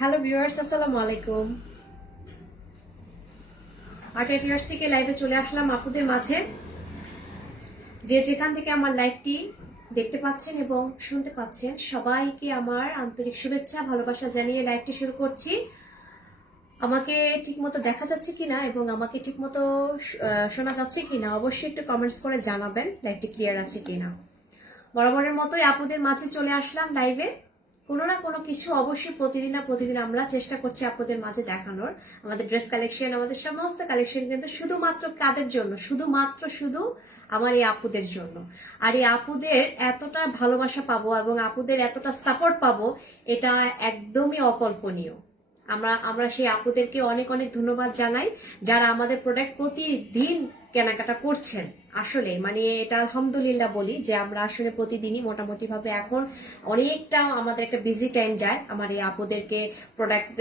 Hello viewers আসসালামু আলাইকুম। Art এট years থেকে লাইভে চলে আসলাম আপুদের মাঝে। যে যেখান থেকে আমার লাইভটি দেখতে পাচ্ছেন এবং শুনতে পাচ্ছেন, সবাইকে আমার আন্তরিক শুভেচ্ছা, ভালোবাসা জানিয়ে লাইভটি শুরু করছি। আমাকে ঠিকমতো দেখা যাচ্ছে কিনা এবং আমাকে ঠিকমতো শোনা যাচ্ছে কিনা অবশ্যই একটু কমেন্টস করে জানাবেন লাইভটি ক্লিয়ার আছে কিনা। বরাবরের মতোই আপুদের মাঝে চলে আসলাম লাইভে কোনো না কোনো কিছু অবশ্যই প্রতিদিন না প্রতিদিন আমরা চেষ্টা করছি আপুদের মাঝে দেখানোর। আমাদের ড্রেস কালেকশন আমাদের সমস্ত কালেকশন কিন্তু শুধুমাত্র কাদের জন্য? শুধুমাত্র শুধু আমার এই আপুদের জন্য। আর এই আপুদের এতটা ভালোবাসা পাবো এবং আপুদের এতটা সাপোর্ট পাবো, এটা একদমই অকল্পনীয়। আমরা আমরা সেই আপুদেরকে অনেক অনেক ধন্যবাদ জানাই, যারা আমাদের প্রোডাক্ট প্রতিদিন কেনাকাটা করছেন। আসলে মানে এটা আলহামদুলিল্লাহ বলি যে আমরা আসলে প্রতিদিনই মোটামুটি ভাবে এখন অনেকটা আমাদের একটা বিজি টাইম যায় আমার এই আপুদেরকে প্রোডাক্ট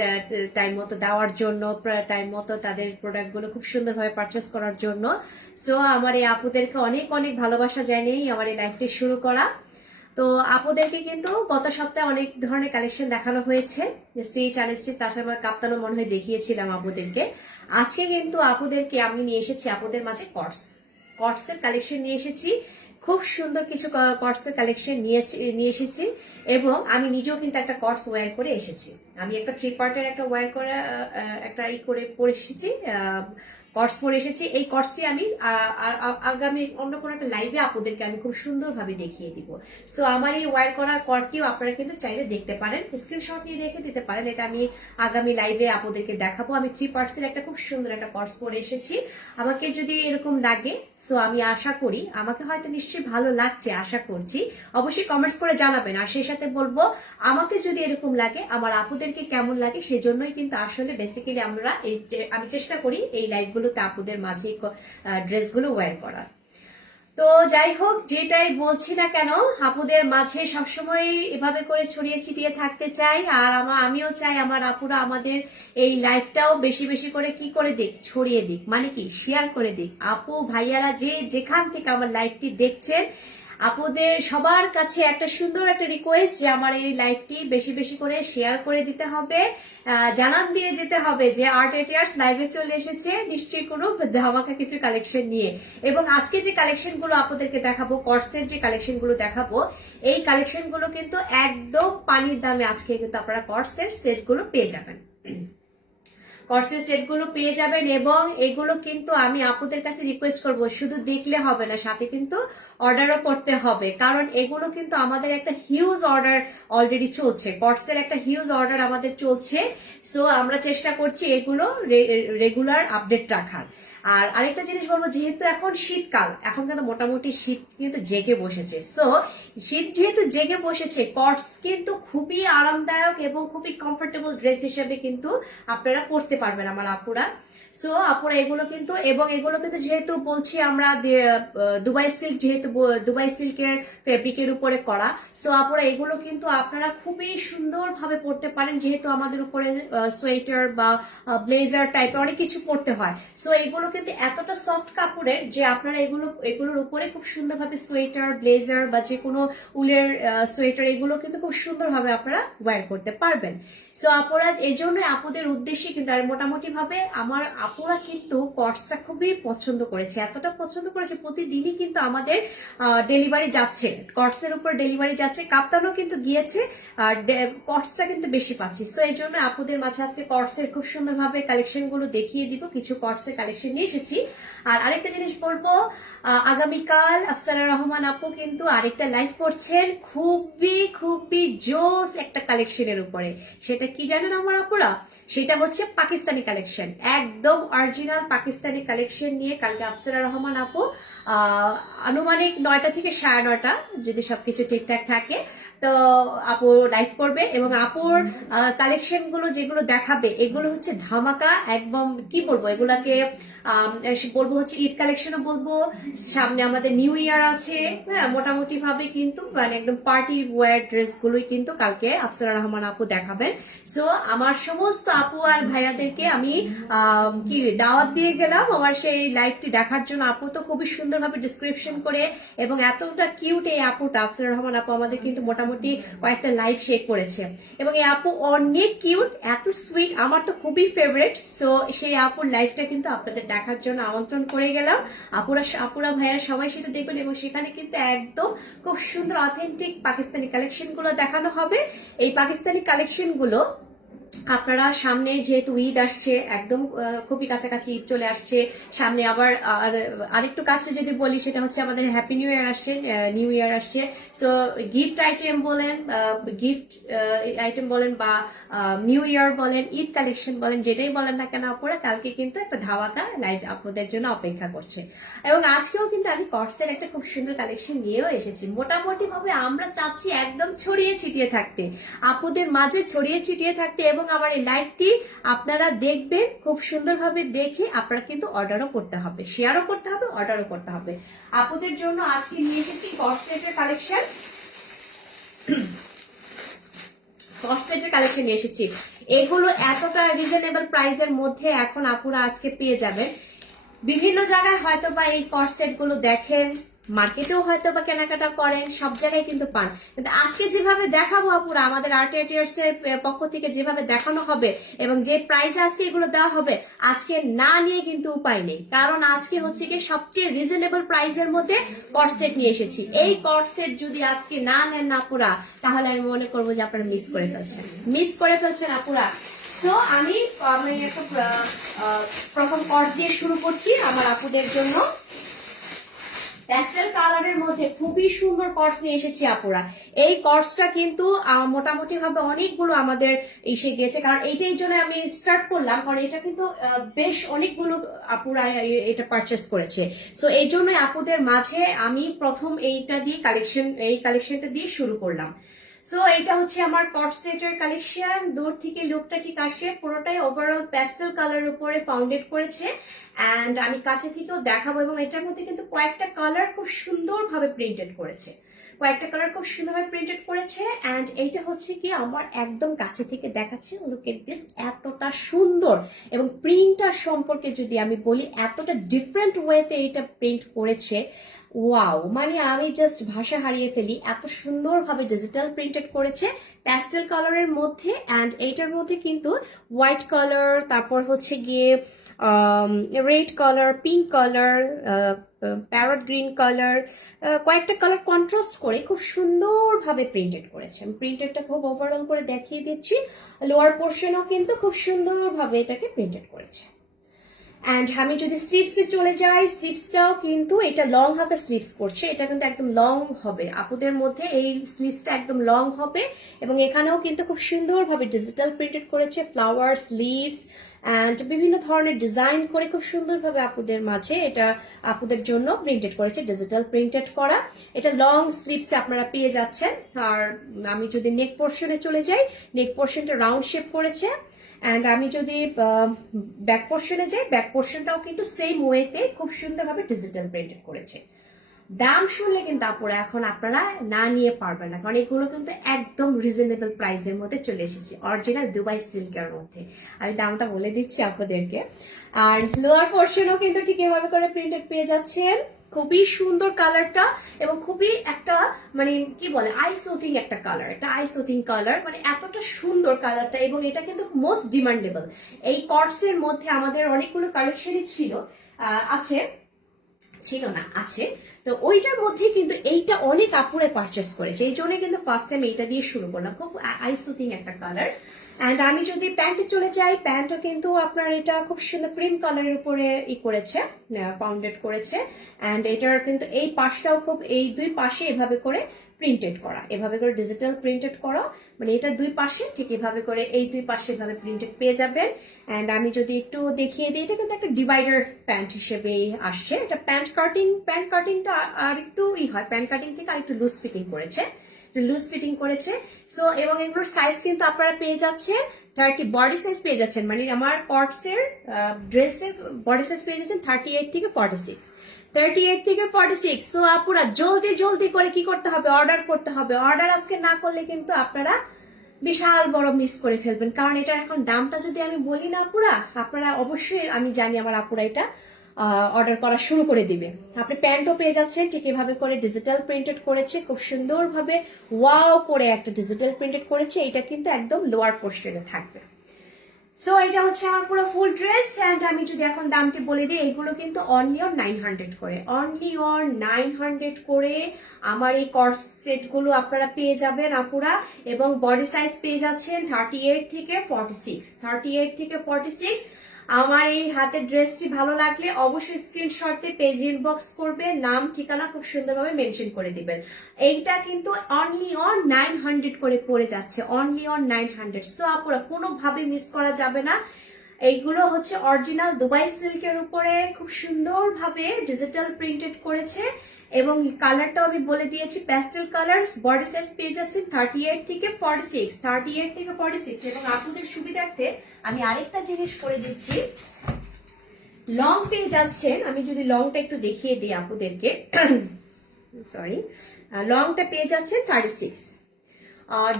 টাইম মতো দেওয়ার জন্য টাইম মতো তাদের প্রোডাক্টগুলো খুব সুন্দরভাবে পারচেস করার জন্য। সো আমার এই আপুদেরকে অনেক অনেক ভালোবাসা জানিয়েই আমার এই লাইফটি শুরু করা। তো আপুদেরকে কিন্তু গত সপ্তাহে অনেক ধরনের কালেকশন দেখানো হয়েছে। স্টিচ আনস্টিচ তার সাথে কাপ্তানো মনে হয় দেখিয়েছিলাম আপুদেরকে। আজকে কিন্তু আপুদেরকে আমি নিয়ে এসেছি, আপুদের মাঝে কর্স কর্সের কালেকশন নিয়ে এসেছি। খুব সুন্দর কিছু কর্সের কালেকশন নিয়েছি, নিয়ে এসেছি এবং আমি নিজেও কিন্তু একটা কর্স ওয়্যার করে এসেছি। আমি একটা থ্রি পার্টের একটা ওয়ার করে একটা ই করে পরে এসেছি কর্স পরে এসেছি। এই কোর্সটি আমি আগামী অন্য কোনো একটা লাইভে আপনাদেরকে আমি খুব সুন্দরভাবে দেখিয়ে দিব। সো আমার এই ওয়্যার করা কর্সটিও আপনারা কিন্তু চাইলে দেখতে পারেন। স্ক্রিনশট নিয়ে রেখে দিতে পারেন। এটা আমি আগামী লাইভে আপনাদেরকে দেখাবো। আমি থ্রি পার্টসের একটা খুব সুন্দর একটা কোর্স পরে এসেছি। আমাকে যদি এরকম লাগে সো আমি আশা করি, আমাকে হয়তো নিশ্চয়ই ভালো লাগছে, আশা করছি। অবশ্যই কমেন্টস করে জানাবেন। আর সেই সাথে বলব, আমাকে যদি এরকম লাগে, আমার আপুদেরকে কেমন লাগে, সেজন্যই কিন্তু আসলে বেসিক্যালি আমরা এই আমি চেষ্টা করি এই লাইভগুলোতে আপুদের মাঝে ড্রেসগুলো ওয়ার করা। তো যাই হোক, যেটাই বলছি না কেন, আপুদের মাঝে সবসময় এভাবে করে ছড়িয়ে ছিটিয়ে থাকতে চাই, আর আমার আমিও চাই আমার আপুরা আমাদের এই লাইফটাও বেশি বেশি করে কি করে দিক, ছড়িয়ে দিক। মানে কি? শেয়ার করে দিক। আপু, ভাইয়ারা যে যেখান থেকে আমার লাইফটি দেখছেন আপুদের সবার কাছে একটা সুন্দর একটা রিকোয়েস্ট যে আমার এই লাইফটি বেশি বেশি করে শেয়ার করে দিতে হবে। জানান দিয়ে যেতে হবে যে আর্ট এটিয়ার্স লাইভে চলে এসেছে। নিশ্চয়ই কোনো ধামাকা কিছু কালেকশন নিয়ে। এবং আজকে যে কালেকশনগুলো আপনাদেরকে দেখাবো কর্সের যে কালেকশনগুলো দেখাবো, এই কালেকশনগুলো কিন্তু একদম পানির দামে আজকে কিন্তু আপনারা কর্সের সেটগুলো পেয়ে যাবেন। কর্সের সেটগুলো পেয়ে যাবেন এবং এগুলো কিন্তু আমি আপুদের কাছে রিকোয়েস্ট করব। শুধু দেখলে হবে না, সাথে কিন্তু অর্ডারও করতে হবে। কারণ এগুলো কিন্তু আমাদের একটা হিউজ অর্ডার অলরেডি চলছে। কর্সের একটা হিউজ অর্ডার আমাদের চলছে। সো আমরা চেষ্টা করছি এগুলো রেগুলার আপডেট রাখার। আর আরেকটা জিনিস বলব, যেহেতু এখন শীতকাল, এখন কিন্তু মোটামুটি শীত কিন্তু জেগে বসেছে। সো শীত যেহেতু জেগে বসেছে, কটস কিন্তু খুবই আরামদায়ক এবং খুবই কমফোর্টেবল ড্রেস হিসেবে কিন্তু আপনারা পরতে পারবেন আমার আপুরা। সো আপুরা এগুলো কিন্তু, এবং এগুলো কিন্তু যেহেতু বলছি আমরা দুবাই সিল্ক যেহেতু দুবাই সিল্কের ফেব্রিকের উপরে করা সো আপুরা এগুলো কিন্তু আপনারা খুবই সুন্দরভাবে পরতে পারেন, যেহেতু আমাদের উপরে সোয়েটার বা ব্লেজার টাইপের অনেক কিছু পরতে হয়। সো এগুলো কিন্তু এতটা সফট কাপড়ের যে আপনারা এগুলো, এগুলোর উপরে খুব সুন্দরভাবে সোয়েটার ব্লেজার বা যে কোনো উলের সোয়েটার এগুলো কিন্তু খুব সুন্দরভাবে আপনারা ওয়্যার করতে পারবেন। সো আপুরা এই জন্য আপুদের উদ্দেশ্যে কিন্তু, আর মোটামুটি ভাবে আমার আপুরা কিন্তু কটসটা খুবই পছন্দ করেছে, এতটা পছন্দ করেছে, প্রতিদিনই কিন্তু আমাদের ডেলিভারি যাচ্ছে। কটসের উপর ডেলিভারি যাচ্ছে, কাপ্তানও কিন্তু গিয়েছে, আর কটসটা কিন্তু বেশি পাচ্ছি। সো এই জন্য আপুদের মাঝে আজকে কটসের খুব সুন্দরভাবে কালেকশনগুলো দেখিয়ে দিব, কিছু কটসের কালেকশন নিয়ে এসেছি। আর আরেকটা জিনিস বলব আগামীকাল আফসানা রহমান আপু কিন্তু আরেকটা লাইভ করছেন, খুবই খুবই জোস একটা কালেকশনের উপরে। সেটা কি জানেন আমার আপুরা? সেটা হচ্ছে পাকিস্তানি কালেকশন একদম অরিজিনাল পাকিস্তানি কালেকশন নিয়ে কালকে আফসারা রহমান আপু আনুমানিক নয়টা থেকে সাড়ে নয়টা যদি সবকিছু ঠিকঠাক থাকে। তো আপু লাইভ করবে এবং আপুর কালেকশনগুলো যেগুলো দেখাবে এগুলো হচ্ছে ধামাকা একদম কি বলব এগুলাকে বলব হচ্ছে ঈদ কালেকশনও বলব। সামনে আমাদের নিউ ইয়ার আছে হ্যাঁ মোটামুটি ভাবে কিন্তু মানে একদম পার্টি ওয়্যার ড্রেস গুলোই কিন্তু কালকে আফসারা রহমান আপু দেখাবেন। সো আমার সমস্ত আপু আর ভাইয়াদেরকে আম, কি দাওয়াত দিয়ে গেলাম আমার সেই লাইভটি দেখার জন্য। আপু তো খুবই সুন্দরভাবে ডিসক্রিপশন করে এবং এতটা কিউট এই আপুটা আফসার রহমান আপু আমাদের কিন্তু মোটামুটি মোটামুটি কয়েকটা লাইভ শেয়ার করেছে। এবং এই আপু অনেক কিউট এত সুইট আমার তো খুবই ফেভারিট সো সেই আপুর লাইফটা কিন্তু আপনাদের দেখার জন্য আমন্ত্রণ করে গেলাম। আপুরা আপুরা ভাইয়ারা সবাই সেটা দেখবেন এবং সেখানে কিন্তু একদম খুব সুন্দর অথেন্টিক পাকিস্তানি কালেকশনগুলো দেখানো হবে। এই পাকিস্তানি কালেকশনগুলো আপনারা সামনে যেহেতু ঈদ আসছে, একদম খুবই কাছাকাছি ঈদ চলে আসছে। সামনে আবার, আর, আরেকটু কাছে যদি বলি, সেটা হচ্ছে আমাদের হ্যাপি নিউ ইয়ার আসছে নিউ ইয়ার আসছে। সো গিফট আইটেম বলেন গিফট আইটেম বলেন বা নিউ ইয়ার বলেন, ঈদ কালেকশন বলেন, যেটাই বলেন না কেন আপনারা, কালকে কিন্তু একটা ধামাকা লাইভ আপনাদের জন্য অপেক্ষা করছে। এবং আজকেও কিন্তু আমি কটসের একটা খুব সুন্দর কালেকশন নিয়েও এসেছি। মোটামুটি ভাবে আমরা চাচ্ছি একদম ছড়িয়ে ছিটিয়ে থাকতে, আপুদের মাঝে ছড়িয়ে ছিটিয়ে থাকতে এবং আমার এই লাইভটি আপনারা দেখবেন, খুব সুন্দরভাবে দেখে আপনারা কিন্তু অর্ডারও করতে হবে। শেয়ারও করতে হবে অর্ডারও করতে হবে। আপুদের জন্য আজকে নিয়ে এসেছি কটসেটের কালেকশন কটসেটের কালেকশন নিয়ে এসেছি। এগুলো এতটা রিজনেবল প্রাইসের মধ্যে এখন আপুরা আজকে পেয়ে যাবেন। বিভিন্ন জায়গায় হয়তো বা এই কটসেটগুলো দেখেন। মার্কেটেও হয়তো বা কেনাকাটা করেন, সব জায়গায় কিন্তু পান। কিন্তু আজকে যেভাবে দেখাবো আপুরা, আমাদের আর্ট এটিয়ার্স এর পক্ষ থেকে যেভাবে দেখানো হবে এবং যে প্রাইসে আজকে এগুলো দেওয়া হবে, আজকে না নিয়ে কিন্তু উপায় নেই। কারণ আজকে হচ্ছে কি সবচেয়ে রিজনেবল প্রাইসের মধ্যে কট সেট নিয়ে এসেছি। এই কট সেট যদি আজকে না নেন আপুরা, তাহলে আমি মনে করব যে আপনারা মিস করে ফেলছেন। মিস করে ফেলছেন আপুরা। সো আমি আমি একটা প্রথম কট দিয়ে শুরু করছি আমার আপুদের জন্য। প্যাস্টেল কালারের মধ্যে খুবই সুন্দর কর্স নিয়ে এসেছি আপুরা। এই কর্সটা কিন্তু মোটামুটি ভাবে অনেকগুলো আমাদের এসে গেছে। কারণ এইটাই জন্য আমি স্টার্ট করলাম, কারণ এটা কিন্তু বেশ অনেকগুলো আপুরা এটা পারচেস করেছে। সো এই জন্য আপুদের মাঝে আমি প্রথম এইটা দিয়ে কালেকশন এই কালেকশনটা দিয়ে শুরু করলাম। সো এটা হচ্ছে আমার কট সেটের কালেকশন দূর থেকে লুকটা ঠিক আসে পুরোটাই ওভারঅল প্যাস্টেল কালার উপরে ফাউন্ডেড করেছে। অ্যান্ড আমি কাছে থেকেও দেখাবো এবং এটার মধ্যে কিন্তু কয়েকটা কালার খুব সুন্দরভাবে প্রিন্টেড করেছে। কয়েকটা কালার খুব সুন্দরভাবে প্রিন্টেড করেছে। অ্যান্ড এইটা হচ্ছে কি, আমার একদম কাছে থেকে দেখাচ্ছে। এট দিস এতটা সুন্দর। এবং প্রিন্টটার সম্পর্কে যদি আমি বলি, এতটা ডিফারেন্ট ওয়েতে এটা প্রিন্ট করেছে। ওয়াও মানে আমি জাস্ট ভাষা হারিয়ে ফেলি। এত সুন্দরভাবে ডিজিটাল প্রিন্টেড করেছে। প্যাস্টেল কালারের মধ্যে অ্যান্ড এইটার মধ্যে কিন্তু হোয়াইট কালার তারপর হচ্ছে গিয়ে red colour pink colour parrot green colour কয়েকটা কালার কন্ট্রাস্ট করে খুব সুন্দরভাবে প্রিন্টেড করেছে। প্রিন্টেডটা খুব ওভারঅল করে দেখিয়ে দিচ্ছি। লোয়ার পোর্শনও কিন্তু খুব সুন্দরভাবে এটাকে প্রিন্টেড করেছে। অ্যান্ড আমি যদি স্লিভসে চলে যাই স্লিভসটাও কিন্তু এটা লং হাতে স্লিভস করছে, এটা কিন্তু একদম লং হবে। আপুদের মধ্যে এই স্লিভসটা একদম লং হবে এবং এখানেও কিন্তু খুব সুন্দরভাবে ডিজিটাল প্রিন্টেড করেছে ফ্লাওয়ার স্লিভস অ্যান্ড বিভিন্ন ধরনের ডিজাইন করে খুব সুন্দরভাবে আপুদের মাঝে এটা আপুদের জন্য প্রিন্টেড করেছে ডিজিটাল প্রিন্টেড করা। এটা লং স্লিভসে আপনারা পেয়ে যাচ্ছেন। আর আমি যদি নেক পোর্শনে চলে যাই নেক পোর্শনটা রাউন্ড শেপ করেছে। অ্যান্ড আমি যদি ব্যাক পোর্শনে যাই ব্যাক পোর্শনটাও কিন্তু সেম ওয়েতে খুব সুন্দরভাবে ডিজিটাল প্রিন্টেড করেছে। দাম শুনলে কিন্তু আপুরা এখন আপনারা না নিয়ে পারবেন না, কারণ এগুলো কিন্তু একদম রিজনেবল প্রাইসের মধ্যে চলে এসেছে অরিজিনাল দুবাই সিল্কের মধ্যে। আমি দামটা বলে দিচ্ছি আপনাদেরকে। আর লোয়ার পোর্শনও কিন্তু ঠিক এভাবে করে প্রিন্টেড পেয়ে যাচ্ছেন। খুবই সুন্দর কালারটা এবং খুবই একটা মানে কি বলে আইসোথিং একটা কালার একটা আইসোথিং কালার মানে এতটা সুন্দর কালারটা এবং এটা কিন্তু মোস্ট ডিমান্ডেবল এই কর্ডসের মধ্যে আমাদের অনেকগুলো কালেকশনই ছিল আছে। ছিল না, আছে। তো ওইটার মধ্যে কিন্তু এইটা অনেক আপুরে পারচেস করেছে। এই জন্য কিন্তু ফার্স্ট টাইম এইটা দিয়ে শুরু করলাম। খুব আইসুথিং একটা কালার অ্যান্ড আমি যদি প্যান্টে চলে যাই প্যান্টও কিন্তু আপনার এটা খুব সুন্দর ক্রিম কালারের উপরে ই করেছে ফাউন্ডেড করেছে। অ্যান্ড এটার কিন্তু এই পাশটাও খুব, এই দুই পাশে এভাবে করে প্রিন্টেড করা। এভাবে করে ডিজিটাল প্রিন্টেড করা। মানে এটা দুই পাশে, ঠিক এভাবে করে এই দুই পাশে এভাবে প্রিন্টেড পেয়ে যাবেন। অ্যান্ড আমি যদি একটু দেখিয়ে দিই, এটা কিন্তু একটা ডিভাইডার প্যান্ট হিসেবে আসছে। এটা প্যান্ট কাটিং প্যান্ট কাটিংটা আর একটু ই হয়। প্যান্ট কাটিং থেকে আর একটু লুজ ফিটিং করেছে। লুজ ফিটিং করেছে। সো এবং এগুলোর সাইজ কিন্তু আপনারা পেয়ে যাচ্ছেন। থার্টি বডি সাইজ পেয়ে যাচ্ছেন। মানে আমার কটসের ড্রেসের বডি সাইজ পেয়ে যাচ্ছেন থার্টি এইট থেকে ফর্টি সিক্স থার্টি এইট থেকে ফর্টি সিক্স সো আপুরা, জলদি জলদি করে কি করতে হবে? অর্ডার করতে হবে। অর্ডার আজকে না করলে কিন্তু আপনারা বিশাল বড় মিস করে ফেলবেন। কারণ এটার এখন দামটা যদি আমি বলি না, আপুরা, আপনারা অবশ্যই, আমি জানি আমার আপুরা এটা অর্ডার করা শুরু করে দিবে। আপনি প্যান্টও পেয়ে যাচ্ছেন, ঠিক এভাবে করে ডিজিটাল প্রিন্টেড করেছে, খুব সুন্দরভাবে ওয়াও করে একটা ডিজিটাল প্রিন্টেড করেছে, এটা কিন্তু একদম লোয়ার পোর্শনে থাকবে। সো এটা হচ্ছে আমার পুরো ফুল ড্রেস অ্যান্ড আমি যদি এখন দামটি বলে দিই, এগুলো কিন্তু অনলি অন নাইন হান্ড্রেড করে। অনলি অন নাইন হান্ড্রেড করে আমার এই কর্স সেটগুলো আপনারা পেয়ে যাবেন আপুরা, এবং বডি সাইজ পেয়ে যাচ্ছেন থার্টি এইট থেকে ফর্টি সিক্স থার্টি এইট থেকে ফর্টি সিক্স আমার এই হাতের ড্রেসটি ভালো লাগলে অবশ্যই স্ক্রিনশটে পেজ ইনবক্স করবে, নাম, ঠিকানা খুব সুন্দরভাবে মেনশন করে দিবেন। এইটা কিন্তু অনলি অন নাইন হান্ড্রেড করে পড়ে যাচ্ছে only on nine hundred so আপুরা, কোনোভাবে মিস করা যাবে না। এইগুলো হচ্ছে অরিজিনাল দুবাই সিল্কের উপরে খুব সুন্দরভাবে ডিজিটাল প্রিন্টেড করেছে এবং কালারটাও আমি বলে দিয়েছি প্যাস্টেল কালার বডি সাইজ পেয়ে যাচ্ছেন থার্টি থেকে ফর্টি সিক্স থার্টি এইট থেকে ফর্টি সিক্স এবং আপনাদের সুবিধার্থে আমি আরেকটা জিনিস করে দিচ্ছি। লং পেয়ে যাচ্ছেন, আমি যদি লংটা একটু দেখিয়ে দিই আপুদেরকে। সরি লংটা পেয়ে যাচ্ছেন থার্টি সিক্স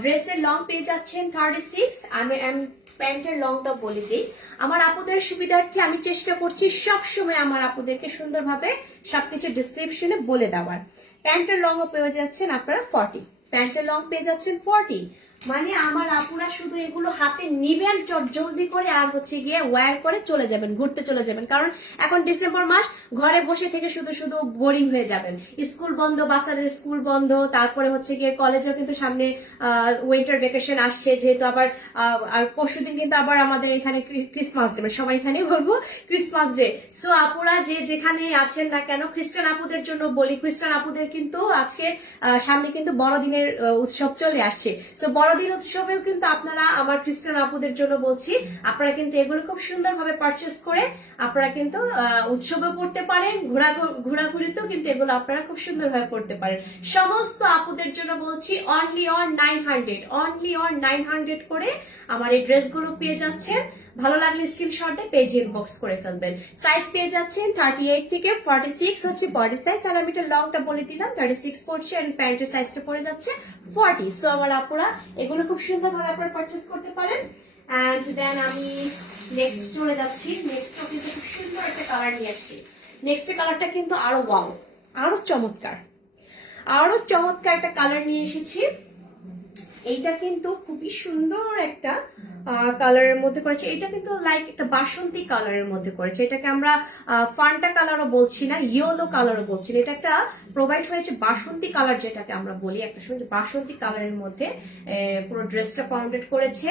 ড্রেসের লং পেয়ে যাচ্ছেন থার্টি সিক্স আমি প্যান্টের লংটা বলে দিই। আমার আপুদের সুবিধার্থে আমি চেষ্টা করছি সব সময় আমার আপুদেরকে সুন্দরভাবে সবকিছু ডিসক্রিপশনে বলে দেওয়ার। প্যান্টের লংও পেয়ে যাচ্ছেন আপনারা ফর্টি প্যান্টের লং পেয়ে যাচ্ছেন ফর্টি মানে আমার আপুরা শুধু এগুলো হাতে নিবেন, চট জলদি করে, আর হচ্ছে গিয়ে ওয়্যার করে চলে যাবেন, ঘুরতে চলে যাবেন। কারণ এখন ডিসেম্বর মাস, ঘরে বসে থেকে শুধু শুধু বোরিং হয়ে যাবেন। স্কুল বন্ধ, বাচ্চাদের স্কুল বন্ধ, তারপরে হচ্ছে গিয়ে কলেজেও কিন্তু সামনে উইন্টার ভেকেশন আসছে। যেহেতু আবার আর পরশুদিন কিন্তু আবার আমাদের এখানে ক্রিসমাস ডে মানে সবার এখানেই বলব ক্রিসমাস ডে সো আপুরা যে যেখানে আছেন না কেন খ্রিস্টান আপুদের জন্য বলি খ্রিস্টান আপুদের কিন্তু আজকে সামনে কিন্তু বড়দিনের উৎসব চলে আসছে। সো বড়দিন উৎসবেও কিন্তু আপনারা আমার খ্রিস্টান আপুদের জন্য বলছি, আপনারা কিন্তু এগুলো খুব সুন্দরভাবে পারচেস করে আপনারা কিন্তু উৎসবে পড়তে পারেন ঘোরা ঘোরাঘুরিতেও কিন্তু এগুলো আপনারা খুব সুন্দরভাবে পড়তে পারেন। সমস্ত আপুদের জন্য বলছি only on nine hundred only on nine hundred করে আমার এই ড্রেসগুলো পেয়ে যাচ্ছেন। ভালো লাগলে স্ক্রিনশটে পেজ ইনবক্স করে ফেলবেন। সাইজ পেয়ে যাচ্ছেন থার্টি এইট থেকে ফর্টি সিক্স হচ্ছে বডি সাইজ আর আমি এটা লংটা বলে দিলাম থার্টি সিক্স পড়ছে আর প্যান্টের সাইজটা পড়ে যাচ্ছে ফর্টি সো আমার আপুরা, এগুলো খুব সুন্দরভাবে আপনারা পারচেস করতে পারেন। অ্যান্ড দেন আমি নেক্সট চলে যাচ্ছি। নেক্সটও কিন্তু খুব সুন্দর একটা কালার নিয়ে আসছি। নেক্সট কালারটা কিন্তু আরও ওয়াও আরও চমৎকার। আরও চমৎকার একটা কালার নিয়ে এসেছি। এইটা কিন্তু খুবই সুন্দর একটা কালারের মধ্যে করেছে। এটা কিন্তু লাইক একটা বাসন্তী কালারের মধ্যে করেছে। এটাকে আমরা ফান্টা কালারও বলছি না ইয়েলো কালারও বলছি না। এটা একটা প্রোভাইড হয়েছে বাসন্তী কালার যেটাকে আমরা বলি। একটা সময় বাসন্তী কালারের মধ্যে পুরো ড্রেসটা ফাউন্ডেড করেছে।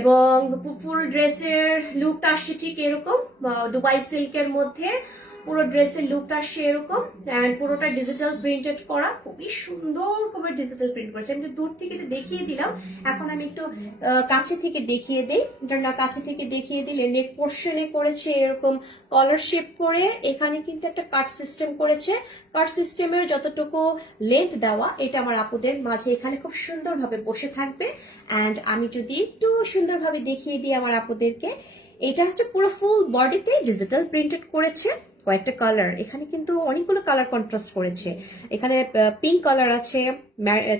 এবং ফুল ড্রেসের লুকটা আসছে ঠিক এরকম দুবাই সিল্কের মধ্যে। পুরো ড্রেসের লুকটা আসছে এরকম অ্যান্ড পুরোটা ডিজিটাল প্রিন্টেড করা, খুবই সুন্দর করে ডিজিটাল প্রিন্ট করেছে। আমি দূর থেকে দেখিয়ে দিলাম, এখন আমি একটু কাছে থেকে দেখিয়ে দিই না কাছে থেকে দেখিয়ে দিলে নেক পোর্শনে করেছে এরকম কলার শেপ করে, এখানে কিন্তু একটা কাট সিস্টেম করেছে। কাট সিস্টেমের যতটুকু লেন্থ দেওয়া, এটা আমার আপুদের মাঝে এখানে খুব সুন্দরভাবে বসে থাকবে। অ্যান্ড আমি যদি একটু সুন্দরভাবে দেখিয়ে দিই আমার আপুদেরকে, এটা হচ্ছে পুরো ফুল বডিতে ডিজিটাল প্রিন্টেড করেছে। কয়েকটা কালার এখানে কিন্তু অনেকগুলো কালার কন্ট্রাস্ট করেছে। এখানে পিঙ্ক কালার আছে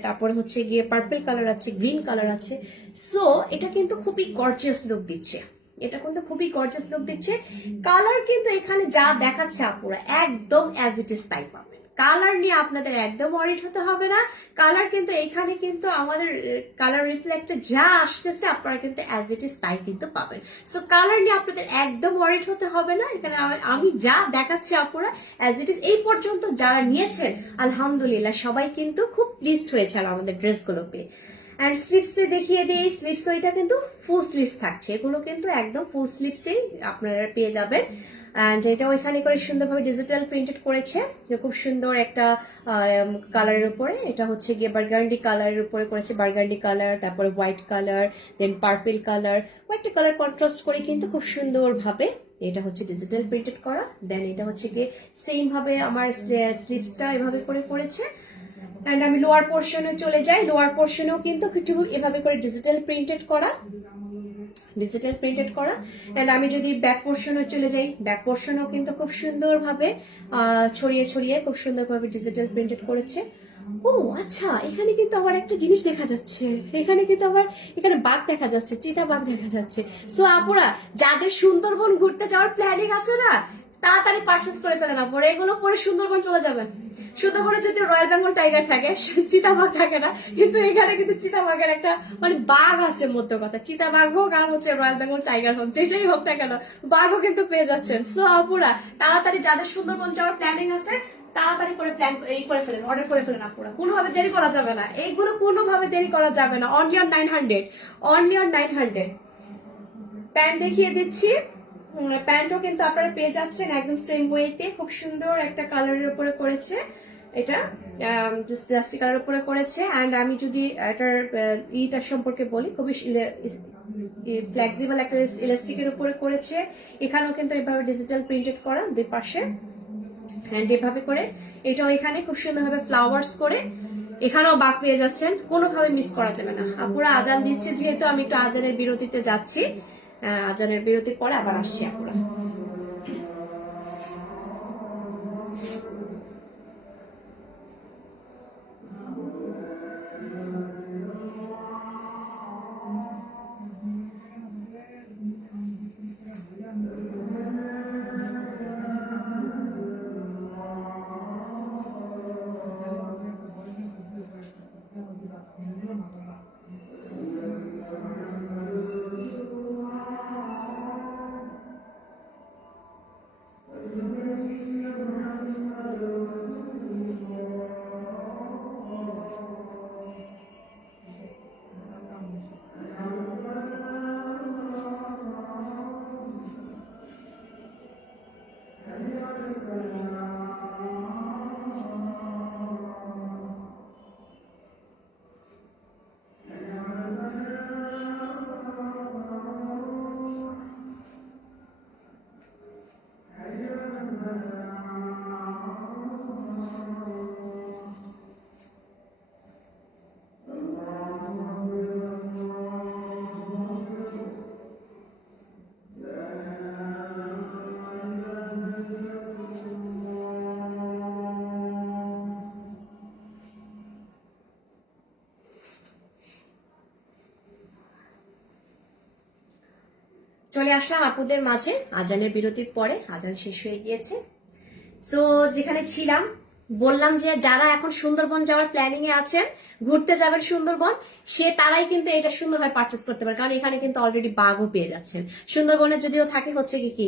তারপর হচ্ছে গিয়ে পার্পল কালার আছে গ্রিন কালার আছে। সো এটা কিন্তু খুবই গর্জিয়াস লুক দিচ্ছে। এটা কিন্তু খুবই গর্জিয়াস লুক দিচ্ছে। কালার কিন্তু এখানে যা দেখাচ্ছে, আপুরা, একদম অ্যাজ ইট ইজ তাই পাবেন কালার নিয়ে আপনাদের একদম ওয়ারিড হতে হবে না। কালার কিন্তু এখানে কিন্তু আমাদের কালার রিফ্লেক্টে যা আসতেছে, আপনারা কিন্তু অ্যাজ ইট ইজ তাই কিন্তু পাবেন। সো কালার নিয়ে আপনাদের একদম ওয়ারিড হতে হবে না। এখানে আমি- যা দেখাচ্ছি আপনারা অ্যাজ ইট ইজ এই পর্যন্ত যারা নিয়েছেন, আলহামদুলিল্লাহ সবাই কিন্তু খুব প্লিজড হয়েছে আমাদের ড্রেসগুলো পেয়ে। অ্যান্ড স্লিভসে দেখিয়ে দিই স্লিভস ওইটা কিন্তু ফুল স্লিভস থাকছে। এগুলো কিন্তু একদম ফুল স্লিভসেই আপনারা পেয়ে যাবেন। অ্যান্ড এটা ওইখানে করে সুন্দরভাবে ডিজিটাল প্রিন্টেড করেছে। যে খুব সুন্দর একটা কালারের উপরে। এটা হচ্ছে গিয়ে বার্গান্ডি কালারের উপরে করেছে। বার্গান্ডি কালার তারপরে white colour then purple colour কয়েকটা কালার কন্ট্রাস্ট করে কিন্তু খুব সুন্দরভাবে এটা হচ্ছে ডিজিটাল প্রিন্টেড করা। দেন এটা হচ্ছে গিয়ে সেম ভাবে আমার স্লিপসটা এভাবে করে করেছে। অ্যান্ড আমি লোয়ার পোর্শনে চলে যাই। লোয়ার পোর্শনেও কিন্তু কিছু এভাবে করে ডিজিটাল প্রিন্টেড করা। ডিজিটাল প্রিন্টেড করা। অ্যান্ড আমি যদি ব্যাক পোর্শনে চলে যাই ব্যাক পোর্শনও কিন্তু খুব সুন্দরভাবে ছড়িয়ে ছড়িয়ে খুব সুন্দরভাবে ডিজিটাল প্রিন্টেড করেছে। ও আচ্ছা এখানে কিন্তু আবার একটা জিনিস দেখা যাচ্ছে। এখানে কিন্তু আবার, এখানে বাঘ দেখা যাচ্ছে চিতা বাঘ দেখা যাচ্ছে। সো আপুরা, যাদের সুন্দরবন ঘুরতে যাওয়ার প্ল্যানিং আছে না তাড়াতাড়ি পারচেস করে ফেলেন পরে এগুলো পরে সুন্দরবন চলে যাবেন। সুন্দরবনে যদি রয়্যাল বেঙ্গল টাইগার থাকে, চিতাবাঘ থাকে না, কিন্তু এখানে কিন্তু চিতাবাঘের একটা মানে বাঘ আছে মধ্য কথা। চিতাবাঘ হোক আর হচ্ছে রয়্যাল বেঙ্গল টাইগার হোক, যেটাই হোক না কেন, বাঘও কিন্তু পেয়ে যাচ্ছেন। সো আপুরা, তাড়াতাড়ি যাদের সুন্দরবন যাওয়ার প্ল্যানিং আছে, তাড়াতাড়ি করে প্ল্যান এই করে ফেলেন অর্ডার করে ফেলেন আপুরা। কোনোভাবে দেরি করা যাবে না। এইগুলো কোনোভাবে দেরি করা যাবে না। Only on nine hundred only on nine hundred pant দেখিয়ে দিচ্ছি। প্যান্টও কিন্তু আপনারা পেয়ে যাচ্ছেন একদম সেম ওয়েতে খুব সুন্দর একটা কালারের উপরে করেছে এটা। ডাস্টি কালার উপরে করেছে। অ্যান্ড আমি যদি এটার ইটার সম্পর্কে বলি, খুবই ফ্লেক্সিবল একটা ইলাস্টিকের উপরে করেছে। এখানেও কিন্তু এভাবে ডিজিটাল প্রিন্টেড করা দুই পাশে। হ্যান্ড এভাবে করে এটাও এখানে খুব সুন্দরভাবে ফ্লাওয়ার্স করে। এখানেও বাক পেয়ে যাচ্ছেন। কোনোভাবে মিস করা যাবে না। আপুরা আজান দিচ্ছে, যেহেতু আমি একটু আজানের বিরতিতে যাচ্ছি। আজানের বিরতির পরে আবার আসছি আপুরা চলে আসলাম আপুদের মাঝে। আজানের বিরতির পরে আজান শেষ হয়ে গিয়েছে। সো যেখানে ছিলাম বললাম যে যারা এখন সুন্দরবন যাওয়ার প্ল্যানিং এ আছেন, ঘুরতে যাবেন সুন্দরবন, সে তারাই কিন্তু এটা সুন্দরভাবে পারচেস করতে পারে। কারণ এখানে কিন্তু অলরেডি বাঘও পেয়ে যাচ্ছেন। সুন্দরবনে যদিও থাকে হচ্ছে কি কি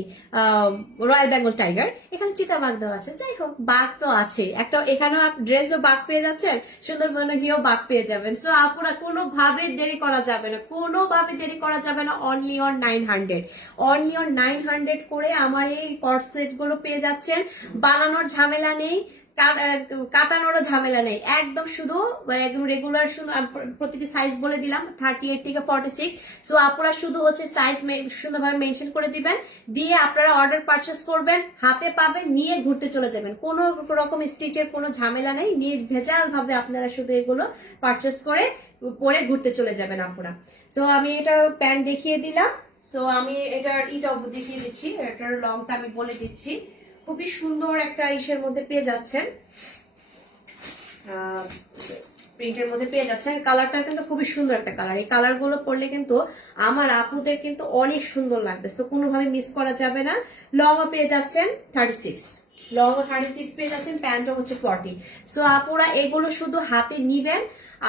রয়্যাল বেঙ্গল টাইগার এখানে চিতাবাঘ দেওয়া আছে। যাই হোক, বাঘ তো আছে। একটা, এখানেও ড্রেসও বাঘ পেয়ে যাচ্ছেন, সুন্দরবনে গিয়েও বাঘ পেয়ে যাবেন। সো আপুরা, কোনোভাবে দেরি করা যাবে না। কোনোভাবে দেরি করা যাবে না only on nine hundred only on nine hundred করে আমার এই কটসেটগুলো পেয়ে যাচ্ছেন। বানানোর ঝামেলা নেই। কাটানোরও ঝামেলা নেই। একদম শুধু একদম রেগুলার শুধু প্রতিটি সাইজ বলে দিলাম থার্টি এইট থেকে ফর্টি সিক্স সো আপনারা শুধু হচ্ছে সাইজ সুন্দরভাবে মেনশন করে দিবেন। দিয়ে আপনারা অর্ডার পারচেস করবেন, হাতে পাবেন, নিয়ে ঘুরতে চলে যাবেন। কোনো রকম স্টিচের কোনো ঝামেলা নেই। নিয়ে ভেজাল ভাবে আপনারা শুধু এগুলো পারচেস করে পরে ঘুরতে চলে যাবেন আপনারা। সো আমি এটা প্যান্ট দেখিয়ে দিলাম। সো আমি এটার ইটা দেখিয়ে দিচ্ছি। এটার লংটা আমি বলে দিচ্ছি। খুবই সুন্দর একটা ইসের মধ্যে পেয়ে যাচ্ছেন। প্রিন্টের মধ্যে পেয়ে যাচ্ছেন। কালারটা কিন্তু খুবই সুন্দর একটা কালার। এই কালারগুলো পরলে কিন্তু আমার আপুদের কিন্তু অনেক সুন্দর লাগবে। তো কোনোভাবে মিস করা যাবে না। লংও পেয়ে যাচ্ছেন thirty six long thirty six পেয়ে যাচ্ছেন প্যান্টও হচ্ছে ফর্টি সো আপুরা এগুলো শুধু হাতে নিবেন।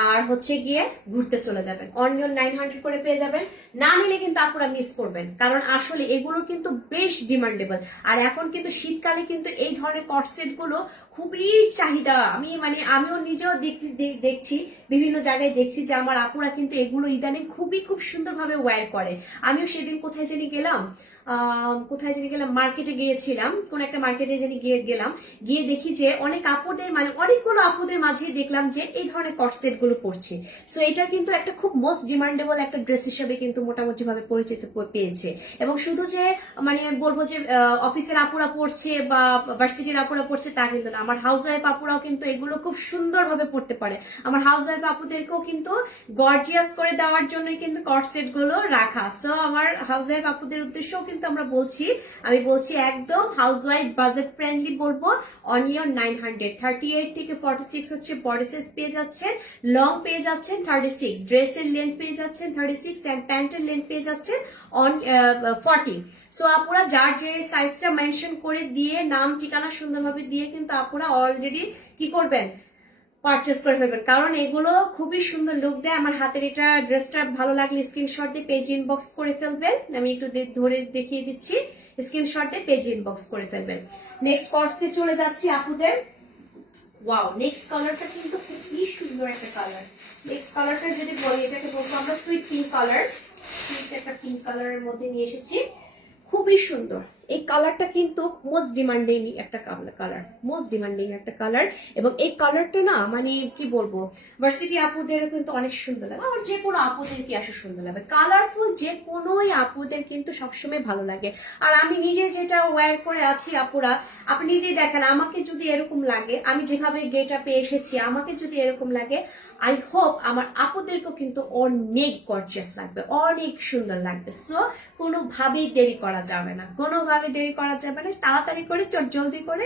আর হচ্ছে গিয়ে ঘুরতে চলে যাবেন। অনিয়ন নাইন হান্ড্রেড করে পেয়ে যাবেন। না নিলে কিন্তু আপুরা মিস করবেন। কারণ আসলে এগুলো কিন্তু বেশ ডিমান্ডেবল আর এখন কিন্তু শীতকালে কিন্তু এই ধরনের কটসেটগুলো খুবই চাহিদা। আমি মানে আমিও নিজেও দেখছি দেখছি, বিভিন্ন জায়গায় দেখছি যে আমার আপুরা কিন্তু এগুলো ইদানিং খুবই খুব সুন্দরভাবে ওয়্যার করে। আমিও সেদিন কোথায় জানি গেলাম কোথায় জানি গেলাম মার্কেটে গিয়েছিলাম, কোন একটা মার্কেটে জানি গিয়ে, গেলাম। গিয়ে দেখি যে অনেক আপুদের মানে অনেকগুলো আপুদের মাঝেই দেখলাম যে এই ধরনের কটসেট গুলো পড়ছে সো এটা কিন্তু একটা খুব মোস্ট ডিমান্ডেবল একটা ড্রেস হিসেবে কিন্তু মোটামুটি ভাবে পরিচিত পেয়েছে। এবং শুধু যে মানে বলব যে অফিসের আপুরা পড়ছে বা ভার্সিটির আপুরা পড়ছে তা কিন্তু না। আমার হাউস ওয়াইফ আপুরাও কিন্তু এগুলো খুব সুন্দরভাবে পড়তে পারে। আমার হাউস ওয়াইফ আপুদেরকেও কিন্তু গর্জিয়াস করে দেওয়ার জন্যই কিন্তু কটসেটগুলো রাখা। সো আমার হাউস ওয়াইফ আপুদের উদ্দেশ্যেও কিন্তু আমরা বলছি, আমি বলছি একদম হাউস ওয়াইফ বাজেট ফ্রেন্ডলি বলব। অনিয়ন নাইন হান্ড্রেড থার্টি এইট থেকে ফর্টি সিক্স হচ্ছে বডি সাইজ পেয়ে যাচ্ছে লং পেয়ে যাচ্ছেন থার্টি সিক্স ড্রেসের লেন্থ পেয়ে যাচ্ছেন থার্টি সিক্স অ্যান্ড প্যান্টের লেন্থ পেয়ে যাচ্ছেন অন ফর্টি সো আপুরা যার যে সাইজটা মেনশন করে দিয়ে, নাম, ঠিকানা সুন্দরভাবে দিয়ে কিন্তু আপুরা অলরেডি কি করবেন? পারচেস করে ফেলবেন। কারণ এগুলো খুবই সুন্দর লুক দেয়। আমার হাতের এটা ড্রেসটা ভালো লাগলে স্ক্রিনশট দিয়ে পেজ ইনবক্স করে ফেলবেন। আমি একটু ধরে দেখিয়ে দিচ্ছি। স্ক্রিনশট দিয়ে পেজ ইনবক্স করে ফেলবেন। নেক্সট কর্সে চলে যাচ্ছি আপুদের। ওয়াও নেক্সট কালারটা কিন্তু খুবই সুন্দর একটা কালার নেক্সট কালারটা যদি বলি, এটাকে বলব আমরা সুইট পিঙ্ক কালার সুইট একটা পিঙ্ক কালারের মধ্যে নিয়ে এসেছি। খুবই সুন্দর। এই কালারটা কিন্তু মোস্ট ডিমান্ডিং একটা কালার মোস্ট ডিমান্ডিং একটা কালার এবং এই কালারটা না মানে কি বলব ভার্সিটি আপুদের কিন্তু অনেক সুন্দর লাগে আমার যে কোনো আপুদের কি আসলে সুন্দর লাগে কালারফুল যে কোনোই আপুদের কিন্তু সবসময় ভালো লাগে। আর আমি নিজে যেটা ওয়্যার করে আছি আপুরা, আপনি নিজেই দেখেন আমাকে যদি এরকম লাগে, আমি যেভাবে গেট আপে এসেছি, আমাকে যদি এরকম লাগে আই হোপ আমার আপুদেরকেও কিন্তু অনেক গর্জিয়াস লাগবে, অনেক সুন্দর লাগবে। সো কোনোভাবেই দেরি করা যাবে না কোনোভাবে দেরি করা যাবে না। তাড়াতাড়ি করে চট জলদি করে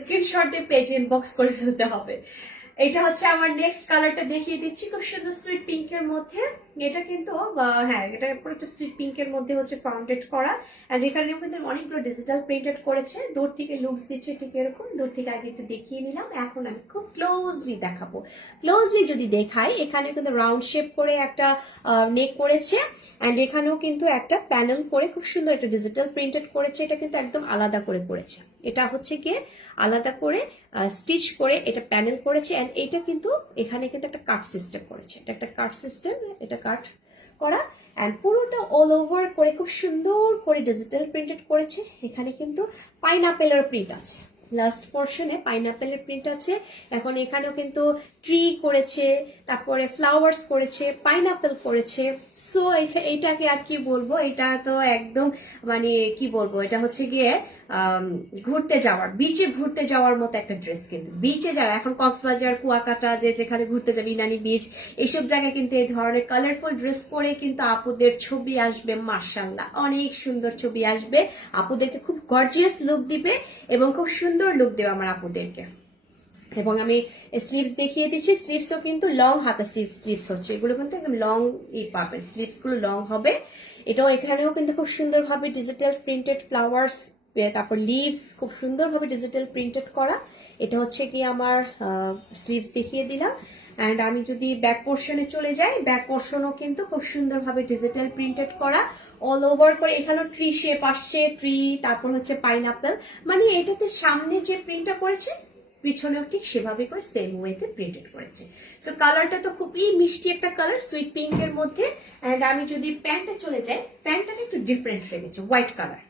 স্ক্রিনশট দিয়ে পেজ ইনবক্স করে ফেলতে হবে। এটা হচ্ছে আমার নেক্সট কালারটা দেখিয়ে দিচ্ছি। খুব সুন্দর সুইট পিঙ্কের মধ্যে। এটা কিন্তু হ্যাঁ এটা পুরো একটা সুইট পিঙ্কের মধ্যে হচ্ছে ফাউন্ডেড করা। অ্যান্ড এখানে কিন্তু অনেকগুলো ডিজিটাল প্রিন্টেড করেছে। দূর থেকে লুকস দিচ্ছে ঠিক এরকম। দূর থেকে আগে একটু দেখিয়ে নিলাম। এখন আমি খুব ক্লোজলি দেখাবো। ক্লোজলি যদি দেখাই, এখানে কিন্তু রাউন্ড শেপ করে একটা নেক করেছে। অ্যান্ড এখানেও কিন্তু একটা প্যানেল করে খুব সুন্দর একটা ডিজিটাল প্রিন্টেড করেছে। এটা কিন্তু একদম আলাদা করে করেছে। এটা হচ্ছে গিয়ে আলাদা করে স্টিচ করে এটা প্যানেল করেছে অ্যান্ড এটা কিন্তু এখানে কিন্তু একটা কাট সিস্টেম করেছে। এটা একটা কাট সিস্টেম এটা কাট করা অ্যান্ড পুরোটা অল ওভার করে খুব সুন্দর করে ডিজিটাল প্রিন্টেড করেছে। এখানে কিন্তু পাইনাপেলের প্রিন্ট আছে। লাস্ট পোর্শনে পাইনাপেলের প্রিন্ট আছে। এখন এখানেও কিন্তু ট্রি করেছে, তারপরে ফ্লাওয়ার্স করেছে পাইনাপেল করেছে। সো এইটাকে আর কি বলব? এটা তো একদম মানে কি বলব? এটা হচ্ছে গিয়ে ঘুরতে যাওয়ার বিচে ঘুরতে যাওয়ার মতো একটা ড্রেস কিন্তু। বিচে যারা, এখন কক্সবাজার, কুয়াকাটা, যে যেখানে ঘুরতে যাবে, ইনানি বিচ এইসব জায়গায় কিন্তু এই ধরনের কালারফুল ড্রেস পরে কিন্তু আপুদের ছবি আসবে মার্শাল্লাহ অনেক সুন্দর ছবি আসবে। আপুদেরকে খুব গর্জিয়াস লুক দিবে এবং খুব সুন্দর লুক দেবে আমার আপুদেরকে। এবং আমি স্লিভস দেখিয়ে দিচ্ছি। স্লিভসও কিন্তু লং হাতা স্লিভস হচ্ছে। এগুলো কিন্তু একদম লং ই পাবেন। স্লিভসগুলো লং হবে। এটাও এখানেও কিন্তু খুব সুন্দরভাবে ডিজিটাল প্রিন্টেড ফ্লাওয়ার্স তারপর লিভস খুব সুন্দরভাবে ডিজিটাল প্রিন্টেড করা। এটা হচ্ছে কি আমার স্লিভস দেখিয়ে দিলাম। অ্যান্ড আমি যদি ব্যাক পোর্শনে চলে যাই ব্যাক পোর্শনও কিন্তু খুব সুন্দরভাবে ডিজিটাল প্রিন্টেড করা। অল ওভার করে এখানেও ট্রি শেপ আসছে ট্রি তারপর হচ্ছে পাইনাপেল মানে এটাতে সামনে যে প্রিন্টটা করেছে, পিছনেও ঠিক সেভাবে করে সেম ওয়েতে প্রিন্টেড করেছে। সো কালারটা তো খুবই মিষ্টি একটা কালার সুইট পিঙ্কের মধ্যে। অ্যান্ড আমি যদি প্যান্টে চলে যাই প্যান্টটাকে একটু ডিফারেন্ট রেখেছে হোয়াইট কালার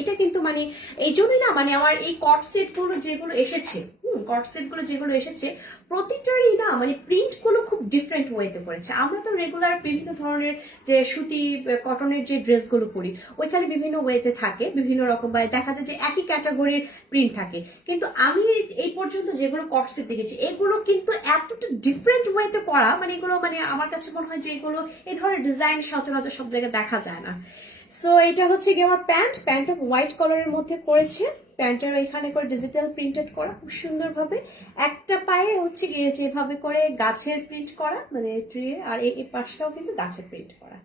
এটা কিন্তু মানে এই জন্যই না মানে আমার এই কট সেটগুলো যেগুলো এসেছে, হুম কট সেটগুলো যেগুলো এসেছে, প্রতিটারই না মানে প্রিন্টগুলো খুব ডিফারেন্ট ওয়েতে করেছে। আমরা তো রেগুলার বিভিন্ন ধরনের যে সুতি কটনের যে ড্রেসগুলো পরি, ওইখানে বিভিন্ন ওয়েতে থাকে, বিভিন্ন রকম বা দেখা যায় যে একই ক্যাটাগরির প্রিন্ট থাকে। কিন্তু আমি এই পর্যন্ত যেগুলো কট সেট দেখেছি, এগুলো কিন্তু এতটা ডিফারেন্ট ওয়েতে করা মানে এগুলো মানে আমার কাছে মনে হয় যে এগুলো, এই ধরনের ডিজাইন সচরাচর সব জায়গায় দেখা যায় না। সো এটা হচ্ছে কি আমার প্যান্ট। প্যান্টটা হোয়াইট কালারের মধ্যে করেছে। প্যান্টের এখানে করে ডিজিটাল প্রিন্টেড করা। খুব সুন্দরভাবে। একটা পায়ে হচ্ছে গিয়ে যেভাবে করে গাছের প্রিন্ট করা মানে ট্রি আর এই পাশটাও কিন্তু গাছের প্রিন্ট করা।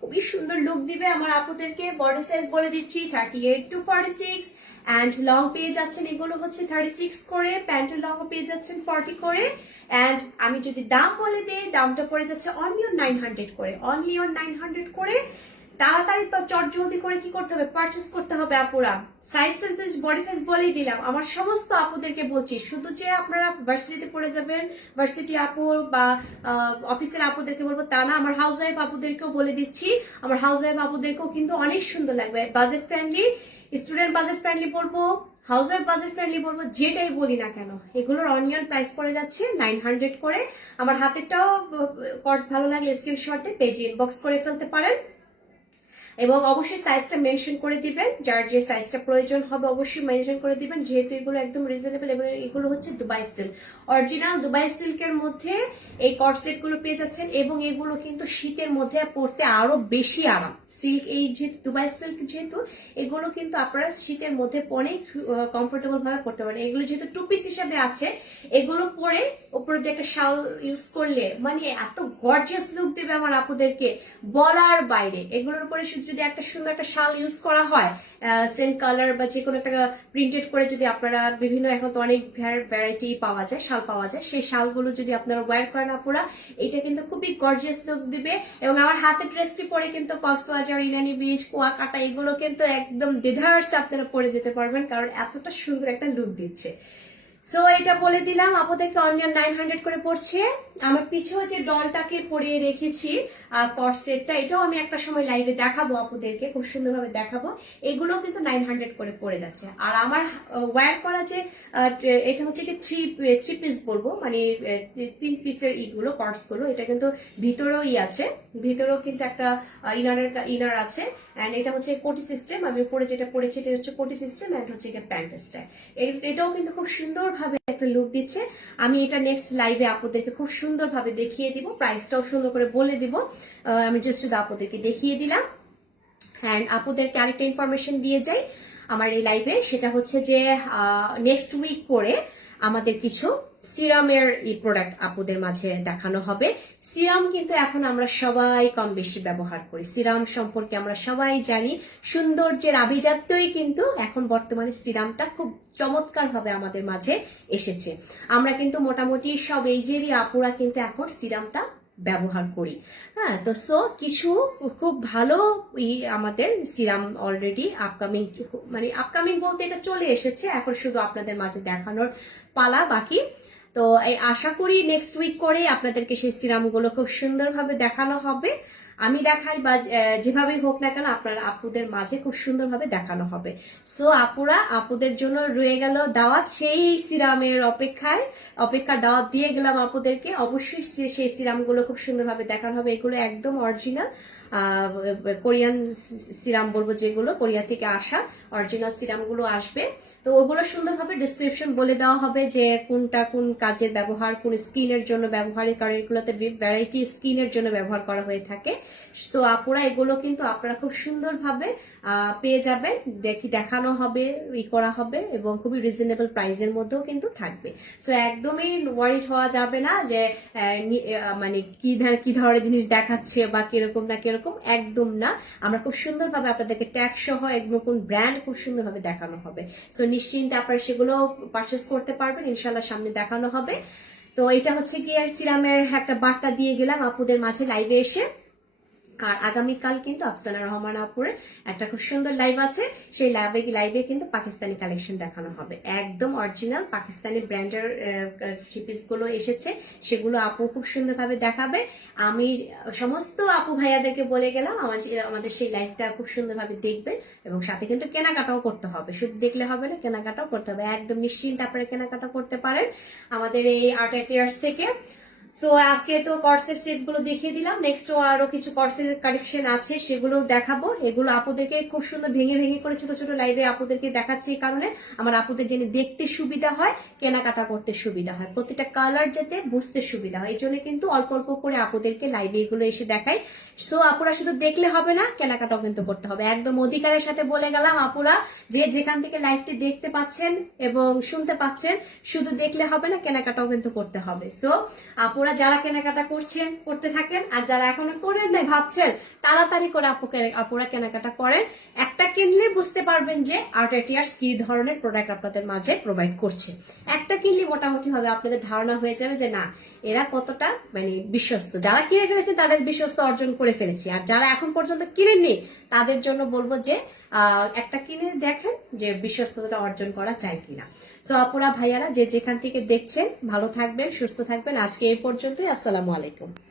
খুবই সুন্দর লুক দিবে আমার আপুদেরকে। বডি সাইজ বলে দিচ্ছি thirty eight to forty six and long পেয়ে যাচ্ছেন এগুলো হচ্ছে থার্টি সিক্স করে। প্যান্টের লং পেয়ে যাচ্ছেন ফর্টি করে। অ্যান্ড আমি যদি দাম বলে দিই, দামটা পড়ে যাচ্ছে অনলি অন নাইন হান্ড্রেড করে। অনলি অন নাইন হান্ড্রেড করে তাড়াতাড়ি তো চট জলদি করে কি করতে হবে? পারচেস করতে হবে আপুরা। সাইজটা বডি সাইজ বলেই দিলাম। আমার সমস্ত আপুদেরকে বলছি, শুধু যে আপনারা ভার্সিটিতে পড়ে যাবেন ভার্সিটি আপু বা অফিসের আপুদেরকে বলব তা না। আমার হাউস ওয়াইফ আপুদেরকেও বলে দিচ্ছি। আমার হাউস ওয়াইফ আপুদেরকেও কিন্তু অনেক সুন্দর লাগবে। Budget friendly student budget friendly বলব হাউস ওয়াইফ বাজেট ফ্রেন্ডলি বলব, যেটাই বলি না কেন। এগুলোর অনিয়ন প্রাইস পড়ে যাচ্ছে নাইন হান্ড্রেড করে। আমার হাতেরটাও কর্স ভালো লাগলে স্ক্রিনশটে পেজে ইনবক্স করে ফেলতে পারেন। এবং অবশ্যই সাইজটা মেনশন করে দিবেন। যার যে সাইজটা প্রয়োজন হবে অবশ্যই মেনশন করে দিবেন। যেহেতু এগুলো একদম রিজনেবল এবং এগুলো হচ্ছে দুবাই সিল্ক অরিজিনাল দুবাই সিল্কের মধ্যে এই কটসেটগুলো পেয়ে যাচ্ছেন এবং এগুলো কিন্তু শীতের মধ্যে পড়তে আরও বেশি আরাম। সিল্ক এই যেহেতু দুবাই সিল্ক যেহেতু, এগুলো কিন্তু আপনারা শীতের মধ্যে অনেক কমফোর্টেবল ভাবে পড়তে পারেন। এগুলো যেহেতু টু পিস হিসাবে আছে, এগুলো পরে উপরে দিয়ে একটা শাল ইউজ করলে মানে এত গর্জিয়াস লুক দেবে আমার আপুদেরকে বলার বাইরে। এগুলোর উপরে শুধু যদি একটা সুন্দর একটা শাল ইউজ করা হয় সেম কালার বা যে কোনো একটা প্রিন্টেড করে যদি আপনারা বিভিন্ন এখন তো অনেক ভ্যারাইটি পাওয়া যায়, শাল পাওয়া যায়, সেই শালগুলো যদি আপনারা ওয়্যার করেন আপনারা এটা কিন্তু খুবই গর্জিয়াস লুক দিবে এবং আমার হাতে ড্রেসটি পরে কিন্তু কক্সবাজার, ইনানি বিচ কুয়াকাটা, এগুলো কিন্তু একদম দেধার্স আপনারা পরে যেতে পারবেন কারণ এতটা সুন্দর একটা লুক দিচ্ছে। সো এটা বলে দিলাম আপনাদেরকে অনলাইন নাইন হান্ড্রেড করে পড়ছে। আমার পিছেও যে ডলটাকে পরিয়ে রেখেছি কর্সেটটা এটাও আমি একটা সময় লাইভে দেখাবো আপুদেরকে, খুব সুন্দরভাবে দেখাবো। এগুলো কিন্তু নাইন হান্ড্রেড করে পড়ে যাচ্ছে। আর আমার ওয়্যার করা যে এটা হচ্ছে কি থ্রি থ্রি পিস বলব মানে তিন পিসের ইগুলো পার্টসগুলো, এটা কিন্তু ভিতরেও ই আছে। ভিতরেও কিন্তু একটা ইনারের ইনার আছে। অ্যান্ড এটা হচ্ছে কোটি সিস্টেম আমি উপরে যেটা পড়েছি, এটা হচ্ছে কোটি সিস্টেম অ্যান্ড হচ্ছে প্যান্ট স্টাইল এটাও কিন্তু খুব সুন্দরভাবে একটা লুক দিচ্ছে। আমি এটা নেক্সট লাইভে আপনাদেরকে খুব সুন্দর ভাবে দেখিয়ে দিব। প্রাইসটাও সুন্দর করে বলে দিব। আমি জাস্ট আপনাদেরকে দেখিয়ে দিলাম। অ্যান্ড আপুদেরকে আরেকটা ইনফরমেশন দিয়ে যাই আমার এই লাইভে সেটা হচ্ছে যে নেক্সট উইক করে আমাদের কিছু সিরামের এই প্রোডাক্ট আপুদের মাঝে দেখানো হবে। সিরাম কিন্তু এখন আমরা সবাই কম বেশি ব্যবহার করি। সিরাম সম্পর্কে আমরা সবাই জানি। সৌন্দর্যের আভিজাত্যই কিন্তু এখন বর্তমানে সিরামটা খুব চমৎকারভাবে আমাদের মাঝে এসেছে। আমরা কিন্তু মোটামুটি সব এইজেরই আপুরা কিন্তু এখন সিরামটা ব্যবহার করি। হ্যাঁ তো সো কিছু খুব ভালো ই আমাদের সিরাম অলরেডি আপকামিং মানে আপকামিং বলতে এটা চলে এসেছে, এখন শুধু আপনাদের মাঝে দেখানোর পালা বাকি। তো এই আশা করি নেক্সট উইক করে আপনাদেরকে সেই সিরামগুলো খুব সুন্দরভাবে দেখানো হবে। আমি দেখাই বা যেভাবেই হোক না কেন আপনার আপুদের মাঝে খুব সুন্দরভাবে দেখানো হবে। সো আপুরা, আপুদের জন্য রয়ে গেল দাওয়াত। সেই সিরামের অপেক্ষায় অপেক্ষা দাওয়াত দিয়ে গেলাম আপুদেরকে। অবশ্যই সেই সিরামগুলো খুব সুন্দরভাবে দেখানো হবে। এগুলো একদম অরিজিনাল কোরিয়ান সিরাম বলব যেগুলো, কোরিয়া থেকে আসা। অরিজিনাল সিরামগুলো আসবে। তো ওগুলো সুন্দরভাবে ডিসক্রিপশন বলে দেওয়া হবে যে কোনটা কোন কাজের ব্যবহার, কোন স্কিনের জন্য ব্যবহারের, কারণ এগুলোতে ভ্যারাইটি স্কিনের জন্য ব্যবহার করা হয়ে থাকে। তো আপুরা এগুলো কিন্তু আপনারা খুব সুন্দরভাবে পেয়ে যাবেন। দেখি, দেখানো হবে, ই করা হবে এবং খুবই রিজনেবল প্রাইসের মধ্যেও কিন্তু থাকবে। সো একদমই ওয়ারিড হওয়া যাবে না যে মানে কি কি ধরনের জিনিস দেখাচ্ছে বা কীরকম না কীরকম, একদম না। আমরা খুব সুন্দরভাবে আপনাদেরকে ট্যাগ সহ একদম কোন ব্র্যান্ড খুব সুন্দরভাবে দেখানো হবে। সো নিশ্চিন্তে আপনারা সেগুলো পারচেস করতে পারবেন। ইনশাল্লাহ সামনে দেখানো হবে। তো, এটা হচ্ছে কি আর সিরামের একটা বার্তা দিয়ে গেলাম আপুদের মাঝে লাইভে এসে। আর আগামীকাল কিন্তু আফসানা রহমান আপুরের একটা খুব সুন্দর লাইভ আছে। সেই লাইভে লাইভে কিন্তু পাকিস্তানি কালেকশন দেখানো হবে। একদম অরিজিনাল পাকিস্তানি ব্র্যান্ডেরগুলো এসেছে। সেগুলো আপু খুব সুন্দরভাবে দেখাবে। আমি সমস্ত আপু ভাইয়াদেরকে বলে গেলাম, আমার আমাদের সেই লাইভটা খুব সুন্দরভাবে দেখবেন এবং সাথে কিন্তু কেনাকাটাও করতে হবে। শুধু দেখলে হবে না, কেনাকাটাও করতে হবে। একদম নিশ্চিন্ত আপনারা কেনাকাটা করতে পারেন। আমাদের এই আর্ট ইয়ার্স থেকে সো আজকে তো কর্সের সেটগুলো দেখিয়ে দিলাম। নেক্সট আরও কিছু কর্সের কালেকশন আছে সেগুলো দেখাবো। এগুলো আপুদেরকে খুব সুন্দর ভেঙে ভেঙে করে ছোট ছোট লাইভে আপুদেরকে দেখাচ্ছি এই কারণে। আমার আপুদের যেন দেখতে সুবিধা হয়, কেনাকাটা করতে সুবিধা হয়। প্রতিটা কালার যাতে বুঝতে সুবিধা হয়। এই জন্য কিন্তু অল্প অল্প করে আপুদেরকে লাইভে এগুলো এসে দেখাই। সো আপুরা শুধু দেখলে হবে না, কেনাকাটাও কিন্তু করতে হবে। একদম অধিকারের সাথে বলে গেলাম আপুরা, যে যেখান থেকে লাইভটি দেখতে পাচ্ছেন এবং শুনতে পাচ্ছেন, শুধু দেখলে হবে না, কেনাকাটাও কিন্তু করতে হবে। সো আপুরা যারা কেনাকাটা করছেন, করতে থাকেন আর যারা এখনও করেন নাই ভাবছেন, তাড়াতাড়ি করে আপুরা কেনাকাটা করেন। একটা কিনলে বুঝতে পারবেন যে আর্টেটিয়ার্স কি ধরনের প্রোডাক্ট আপনাদের মাঝে প্রোভাইড করছে। একটা কিনলে মোটামুটি ভাবে আপনাদের ধারণা হয়ে যাবে যে না, এরা কতটা মানে বিশ্বস্ত। যারা কিনে ফেলেছে তাদের বিশ্বস্ত অর্জন করে ফেলেছি। আর যারা এখন পর্যন্ত কিনেননি, তাদের জন্য বলব যে একটা কিনে দেখেন যে বিশ্বস্ততা অর্জন করা যায় কিনা। সো অপরা ভাইয়ারা, যে যেখান থেকে দেখছেন, ভালো থাকবেন, সুস্থ থাকবেন। আজকে এই পর্যন্তই। আসসালামু আলাইকুম।